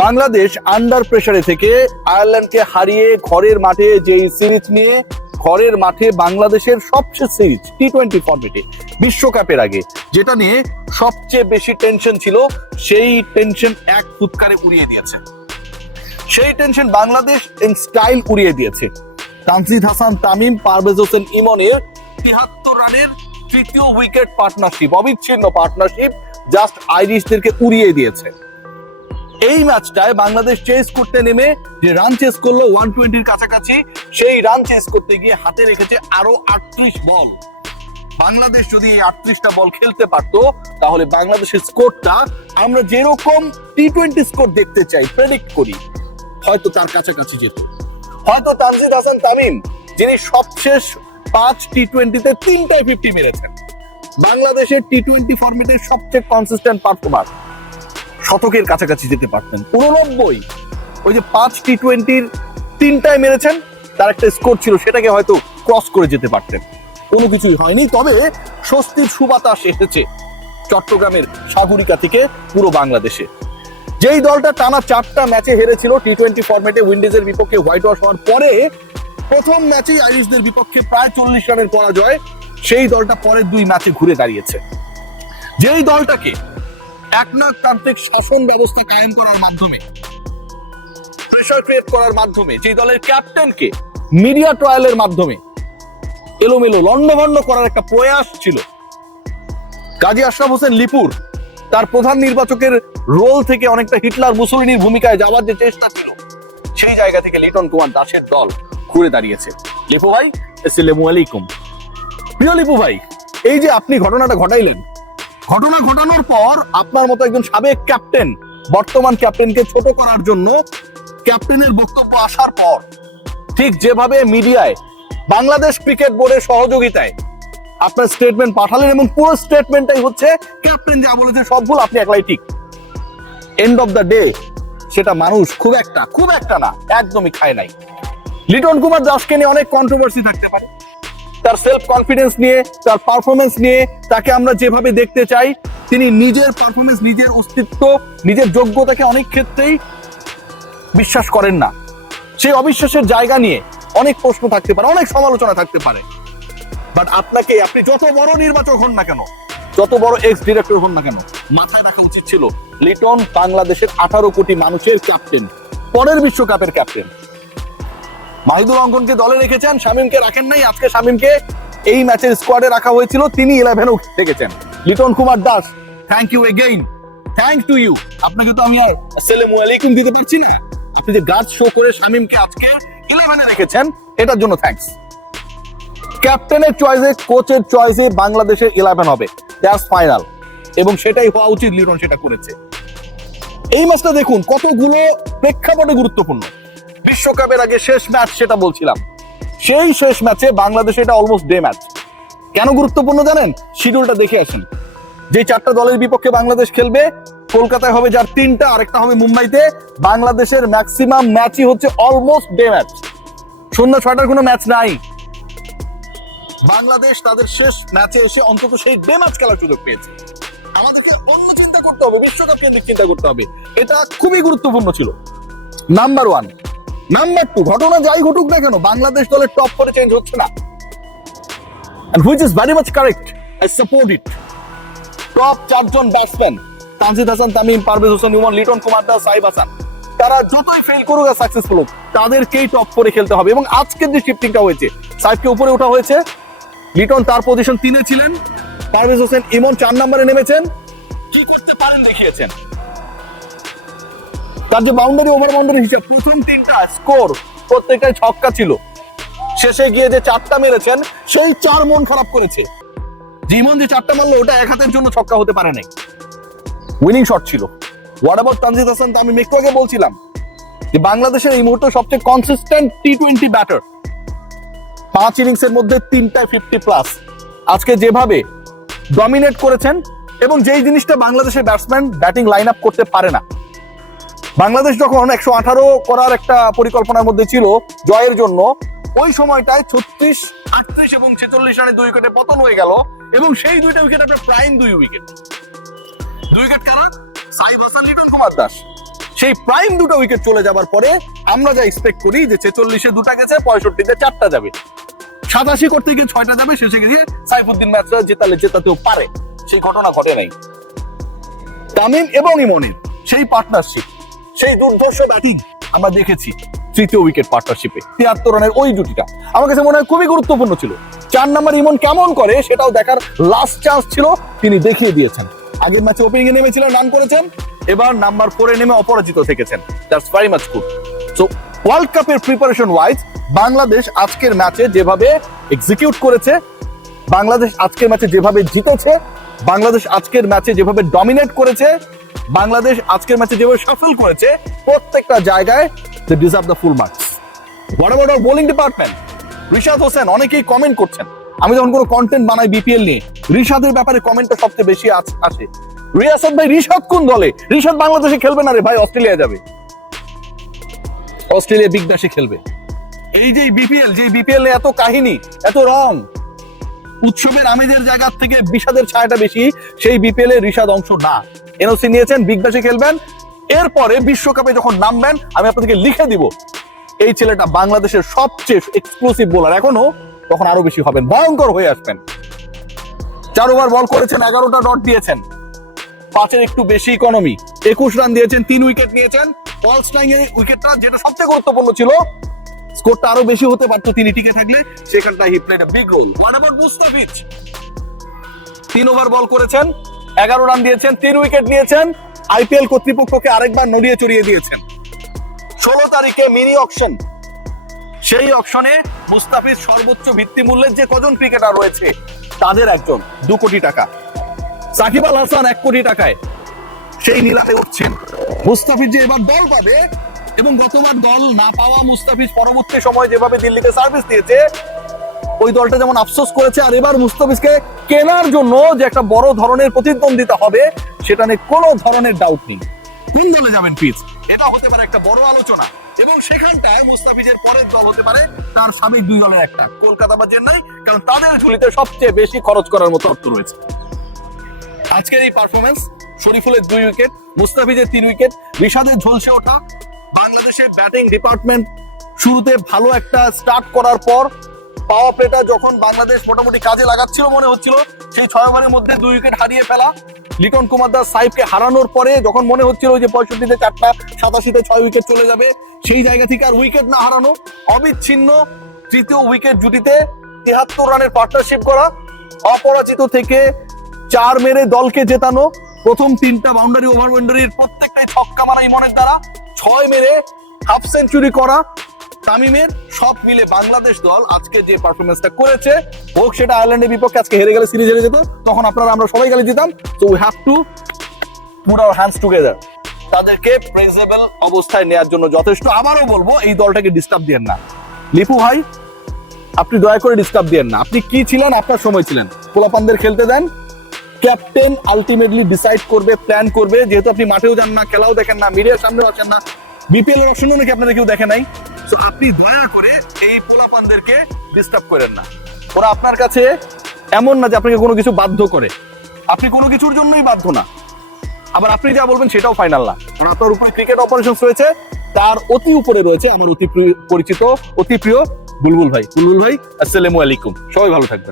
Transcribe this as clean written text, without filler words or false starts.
Bangladesh under প্রেসারে থেকে আয়ারল্যান্ডকে হারিয়ে ঘরের মাঠে যেই সিরিজ নিয়ে ঘরের মাঠে বাংলাদেশের সবচেয়ে সিরিজ টি-20 ফরম্যাটে বিশ্বকাপের আগে যেটা নিয়ে সবচেয়ে বেশি টেনশন ছিল, সেই টেনশন এক ফুৎকারে উড়িয়ে দিয়েছে। সেই টেনশন বাংলাদেশ ইন স্টাইল উড়িয়ে দিয়েছে। তানজিদ হাসান তামিম, পারভেজ হোসেন ইমনের ৭৩ রানের তৃতীয় উইকেট পার্টনারশিপ, অবিচ্ছিন্ন পার্টনারশিপ জাস্ট আইরিশদেরকে উড়িয়ে দিয়েছে। এই ম্যাচটায় বাংলাদেশ চেস করতে নেমে যে রান চেস করলো 120-র কাছাকাছি, সেই রান চেস করতে গিয়ে হাতে রেখেছে আরো 38 বল। বাংলাদেশ যদি এই 38টা বল খেলতে পারতো তাহলে বাংলাদেশের স্কোরটা আমরা যেরকম টি-20 স্কোর দেখতে চাই, প্রেডিক্ট করি, হয়তো তার কাছাকাছি যেত। হয়তো তানজিদ হাসান তামিম, যিনি সবশেষ 5 টি-20-তে 3টায় 50 মেরেছেন, বাংলাদেশের টি-20 ফরম্যাটের সবচেয়ে কনসিস্টেন্ট পারফরমার, শতকের কাছাকাছি যেতে পারতেন। 89, ওই যে 5 টি-20-র 3টায় মেরেছেন, তার একটা স্কোর ছিল, সেটাকে হয়তো ক্রস করে যেতে পারতেন। কোনো কিছুই হয়নি। তবে স্বস্তির সুবাতাস এসেছে চট্টগ্রামের সাগরিকা থেকে পুরো বাংলাদেশে। যেই দলটা টানা 4টা ম্যাচে হেরেছিল টি-20 ফরম্যাটে উইন্ডিজের বিপক্ষে হোয়াইট ওয়াশ হওয়ার পরে, প্রথম ম্যাচেই আইরিশদের বিপক্ষে প্রায় 40 রানের পরাজয়, সেই দলটা পরের 2 ম্যাচে ঘুরে দাঁড়িয়েছে। যেই দলটাকে একনায়কতান্ত্রিক শাসন ব্যবস্থা কায়েম করার মাধ্যমে, প্রেসার ক্রিয়েট করার মাধ্যমে, যে দলের ক্যাপ্টেনকে মিডিয়া ট্রায়ালের মাধ্যমে এলোমেলো লন্ডভন্ড করার একটা প্রয়াস ছিল, কাজী আশরাফ হোসেন লিপুর তার প্রধান নির্বাচকের রোল থেকে অনেকটা হিটলার মুসোলিনির ভূমিকায় যাওয়ার যে চেষ্টা ছিল, সেই জায়গা থেকে লিটন কুমার দাসের দল ঘুরে দাঁড়িয়েছে। লিপু ভাই, আসসালামু আলাইকুম। প্রিয় লিপু ভাই, এই যে আপনি ঘটনাটা ঘটাইলেন, ঘটনা ঘটানোর পর আপনার মতো একজন সাবেক ক্যাপ্টেন বর্তমান ক্যাপ্টেনকে ছোট করার জন্য ক্যাপ্টেনের বক্তব্য আসার পর ঠিক যেভাবে মিডিয়ায় বাংলাদেশ ক্রিকেট বোর্ডের সহযোগিতায় আপনার স্টেটমেন্ট পাঠালেন, এবং পুরো স্টেটমেন্টটাই হচ্ছে ক্যাপ্টেন যা বলেছে সব ভুল, আপনি একলাই ঠিক। এন্ড অফ দ্য ডে সেটা মানুষ খুব একটা না, একদমই খায় নাই। লিটন কুমার দাসকে নিয়ে অনেক কন্ট্রোভার্সি থাকতে পারে, তার সেলফ কনফিডেন্স নিয়ে, তার পারফরমেন্স নিয়ে, তাকে আমরা যেভাবে দেখতে চাই, তিনি নিজের পারফরমেন্স, নিজের অস্তিত্ব, নিজের যোগ্যতাকে অনেক ক্ষেত্রেই বিশ্বাস করেন না। সেই অবিশ্বাসের জায়গা নিয়ে অনেক প্রশ্ন থাকতে পারে, অনেক সমালোচনা থাকতে পারে। বাট আপনাকে, আপনি যত বড় নির্বাচক হন না কেন, যত বড় এক্স ডিরেক্টর হন না কেন, মাথায় রাখা উচিত ছিল লিটন বাংলাদেশের 18 কোটি মানুষের ক্যাপ্টেন, পরের বিশ্বকাপের ক্যাপ্টেন। মাহিদুল অঙ্কনকে দলে রেখেছেন, শামীমকে রাখেন নাই। আজকে শামীমকে এই ম্যাচের স্কোয়াডে রাখা হয়েছিল, তিনি 11-এও রেখেছেন। Liton Kumar Das, thank you again, thank to you. আপনাকে তো আমি আসসালামু আলাইকুম দিতে পারছি না, আপনি যে গাছ শো করে শামীমকে আজকে 11-এ রেখেছেন, এটার জন্য থ্যাঙ্কস। ক্যাপ্টেনের চয়েসে, কোচের চয়েসে বাংলাদেশের 11 হবে, দ্যাটস ফাইনাল, এবং সেটাই হওয়া উচিত। লিটন সেটা করেছে। এই ম্যাচটা দেখুন কতগুলো প্রেক্ষাপটে গুরুত্বপূর্ণ। বিশ্বকাপের আগে শেষ ম্যাচ, সেটা বলছিলাম, সেই শেষ ম্যাচে বাংলাদেশে এটা অলমোস্ট ডে ম্যাচ। কেন গুরুত্বপূর্ণ জানেন? শিডিউলটা দেখে আসেন। যে 4টা দলের বিপক্ষে বাংলাদেশ খেলবে, কলকাতায় হবে যার 3টা, আরেকটা হবে মুম্বাইতে। বাংলাদেশের ম্যাক্সিমাম ম্যাচই হচ্ছে অলমোস্ট ডে ম্যাচ, সন্ধ্যা 6টার কোনো ম্যাচ নাই। বাংলাদেশ তাদের শেষ ম্যাচে এসে অন্তত সেই ডে ম্যাচ খেলার সুযোগ পেয়েছে। আমাদেরকে অন্য চিন্তা করতে হবে, বিশ্বকাপ কেন্দ্রিক চিন্তা করতে হবে, এটা খুবই গুরুত্বপূর্ণ ছিল। নাম্বার 1। নাম্বার 2, ঘটনা যাই ঘটুক না কেন, বাংলাদেশ দলের টপ করে চেঞ্জ হচ্ছে না, and which is very much correct, I support it. Top 4 জন ব্যাটসম্যান, তানজিদ হাসান তামিম, পারভেজ হোসেন ইমন, লিটন কুমার দাস, সাইফ হাসান, তারা যতই ফেল করুক আর সাকসেসফুল হোক, তাদেরকেই টপ করে খেলতে হবে। এবং আজকের যে শিফটিংটা হয়েছে, সাইফকে উপরে ওঠা হয়েছে, লিটন তার পজিশন 3-এ ছিলেন, পারভেজ হোসেন ইমন 4 নম্বরে নেমেছেন, কি করতে পারেন দেখিয়েছেন। তার যে বাউন্ডারি, ওভার বাউন্ডারি হিসাব, প্রথম 3টা স্কোর প্রত্যেকটাই ছক্কা ছিল। শেষে গিয়ে যে 4টা মেরেছেন, সেই 4 মন খারাপ করেছে। জীবন যে 4টা মারলো, ওটা এক হাতের জন্য ছক্কা হতে পারে নাই, উইনিং শট ছিল। What about Tanzid Hasan? আমি একটু আগে বলছিলাম যে বাংলাদেশের এই মুহূর্তে সবচেয়ে কনসিস্টেন্ট টি-20 ব্যাটার, 5 ইনিংসের মধ্যে 3টায় 50+। আজকে যেভাবে ডমিনেট করেছেন, এবং যেই জিনিসটা বাংলাদেশের ব্যাটসম্যান ব্যাটিং লাইন আপ করতে পারে না। বাংলাদেশ যখন 118 করার একটা পরিকল্পনার মধ্যে ছিল জয়ের জন্য, ওই সময়টায় 36, 38 এবং 46 রানে 2 উইকেটে পতন হয়ে গেল, এবং সেই 2টা উইকেট আপনার প্রাইম 2 উইকেট। 2 উইকেট কারা? সাইফ হাসান, লিটন কুমার দাস। সেই প্রাইম দুটো উইকেট চলে যাবার পরে আমরা যা এক্সপেক্ট করি যে 46-এ 2টা গেছে, 65-তে 4টা যাবে, 87 করতে গিয়ে 6টা যাবে, শেষে গিয়ে সাইফুদ্দিন ম্যাচটা জেতাতেও পারে, সেই ঘটনা ঘটে নাই। তামিম এবং ইমনের সেই পার্টনারশিপ, সেই দুর্ধর্ষ ব্যাটিং আমরা দেখেছি তৃতীয় উইকেট পার্টনারশিপে 73 রানের ওই জুটিটা আমার কাছে মনে হয় খুবই গুরুত্বপূর্ণ ছিল। 4 নাম্বার ইমন কেমন করে সেটাও দেখার লাস্ট চান্স ছিল, তিনি দেখিয়ে দিয়েছেন। আগের ম্যাচে ওপেনিং এ নেমেছিলেন, রান করেছেন, এবার নাম্বার 4-এ নেমে অপরাজিত থেকেছেন। That's very much good. So world কাপের প্রিপারেশন ওয়াইজ বাংলাদেশ আজকের ম্যাচে যেভাবে এক্সিকিউট করেছে, বাংলাদেশ আজকের ম্যাচে যেভাবে জিতেছে, বাংলাদেশ আজকের ম্যাচে যেভাবে ডমিনেট করেছে, বাংলাদেশ আজকের ম্যাচে যেভাবে সফল করেছে, প্রত্যেকটা জায়গায় they deserve the full marks. What about our bowling department? Rishad Hossain, অনেকেই কমেন্ট করছেন, আমি যখন কোনো কন্টেন্ট বানাই বিপিএল নিয়ে, রিশাদের ব্যাপারে কমেন্টটা সবচেয়ে বেশি আসে। রিয়াসাদ ভাই, রিশাদ কোন দলে? রিশাদ বাংলাদেশে খেলবে না রে ভাই, অস্ট্রেলিয়া যাবে, অস্ট্রেলিয়া বিগ ব্যাশে খেলবে। এই যে বিপিএল, যে বিপিএল এত কাহিনী, এত রং, উৎসবের আমেজের জায়গা থেকে বিষাদের ছায়াটা বেশি, সেই বিপিএল এ রিশাদ অংশ না। এনওসি নিয়েছেন, বিগ ব্যাশে খেলবেন, এরপরে বিশ্বকাপে যখন নামবেন আমি আপনাদেরকে লিখে দিব এই ছেলেটা বাংলাদেশের সবচেয়ে এক্সক্লুসিভ বোলার, এখনো তখন আরো বেশি হবেন, ভয়ঙ্কর হয়ে আসবেন। 4 ওভার বল করেছেন, 11টা ডট দিয়েছেন, 5-এর একটু বেশি ইকোনমি, 21 রান দিয়েছেন, 3 উইকেট নিয়েছেন। পল স্টাইং এর উইকেটটা যেটা সবচেয়ে গুরুত্বপূর্ণ ছিল, স্কোরটা আরো বেশি হতে পারতো তিনি টিকে থাকলে, সেখানটা he played a big role. What about Mustafiz? 3 over ball করেছেন, 11 রান দিয়েছেন, 3 উইকেট নিয়েছেন, আইপিএল কর্তৃপক্ষকে আরেকবার নড়িয়ে চড়িয়ে দিয়েছেন। 16 তারিখে মিনি অকশন, সেই অকশনে মুস্তাফিজ সর্বোচ্চ ভিত্তি মূল্যের যে কজন ক্রিকেটার রয়েছে তাদের একজন, 2 কোটি টাকা। সাকিব আল হাসান 1 কোটি টাকায় সেই নিলামে উঠছেন। মুস্তাফিজ যে এবার দল পাবে, এবং গতবার দল না পাওয়া মুস্তাফিজ পরবর্তী সময় যেভাবে দিল্লিতে সার্ভিস দিয়েছে, ওই দলটা যেমন আফসোস করেছে, আর এবার মুস্তাফিজকে কেনার জন্য যে একটা বড় ধরনের প্রতিদ্বন্দ্বিতা হবে, সেটা নিয়ে কোনো ধরনের ডাউট নেই। কোন দলে যাবেন পিচ, এটা হতে পারে একটা বড় আলোচনা, এবং সেখানটায় মুস্তাফিজের পরের দল হতে পারে তার সাবেক 2 দলের একটা, কলকাতা বা চেন্নাই, কারণ তাদের ঝুলিতে সবচেয়ে বেশি খরচ করার মতো অর্থ রয়েছে। আজকের এই পারফরমেন্স, শরীফুলের 2 উইকেট, মুস্তাফিজের 3 উইকেট, রিশাদের ঝলসে ওঠা, বাংলাদেশের ব্যাটিং ডিপার্টমেন্ট শুরুতে ভালো একটা স্টার্ট করার পর পাওয়ার প্লেটা যখন বাংলাদেশ মোটামুটি কাজে লাগাচ্ছিল মনে হচ্ছিল, সেই 6 ওভারের মধ্যে 2 উইকেট হারিয়ে ফেলা, লিটন কুমার দাস সাইফকে হারানোর পরে যখন মনে হচ্ছিল যে 65-তে 4টা, 87-তে 6 উইকেট চলে যাবে, সেই জায়গা থেকে আর উইকেট না হারানো, অবিচ্ছিন্ন তৃতীয় উইকেট জুটিতে 73 রানের পার্টনারশিপ করা, অপরাজিত থেকে 4 মেরে দলকে জেতানো, প্রথম 3টা বাউন্ডারি ওভার বাউন্ডারির প্রত্যেকটাই ছক্কা মারা ইমনের দ্বারা, 6 মেরে হাফ সেঞ্চুরি করা তামিমের, সব মিলে বাংলাদেশ দল আজকে যে পারফরমেন্সটা করেছে, হোক সেটা আয়ারল্যান্ডের বিপক্ষে, আজকে হেরে গেলে সিরিজ হেরে যেত, তখন আপনারা আমরা সবাই গালি দিতাম। So we have to put hour hands together, তাদেরকে প্রেজেবল অবস্থায় নেওয়ার জন্য যথেষ্ট। আবারও বলবো, এই দলটাকে ডিস্টার্ব দিয়েন না। লিপু ভাই, আপনি দয়া করে ডিস্টার্ব দিয়েন না, আপনি কি ছিলেন, আপনার সময় ছিলেন, পোলাপানদের খেলতে দেন। ক্যাপ্টেন আলটিমেটলি ডিসাইড করবে, প্ল্যান করবে, যেহেতু আপনি মাঠেও যান না, খেলাও দেখেন না, মিডিয়ার সামনেও আছেন না, বিপিএল এর অপশনও নাকি আপনাদের কেউ দেখে নাই। সো আপনি দয়া করে এই পোলাপানদেরকে ডিস্টার্ব করেন না। ওরা আপনার কাছে এমন না যে আপনাকে কোনো কিছু বাধ্য করে, আপনি কোনো কিছুর জন্যই বাধ্য না, আবার আপনি যা বলবেন সেটাও ফাইনাল না। ওরা আপনার উপরে ক্রিকেট অপারেশন রয়েছে, তার অতি উপরে রয়েছে আমার অতি পরিচিত, অতি প্রিয় বুলবুল ভাই। বুলবুল ভাই, আসসালামু আলাইকুম, সবাই ভালো থাকবেন।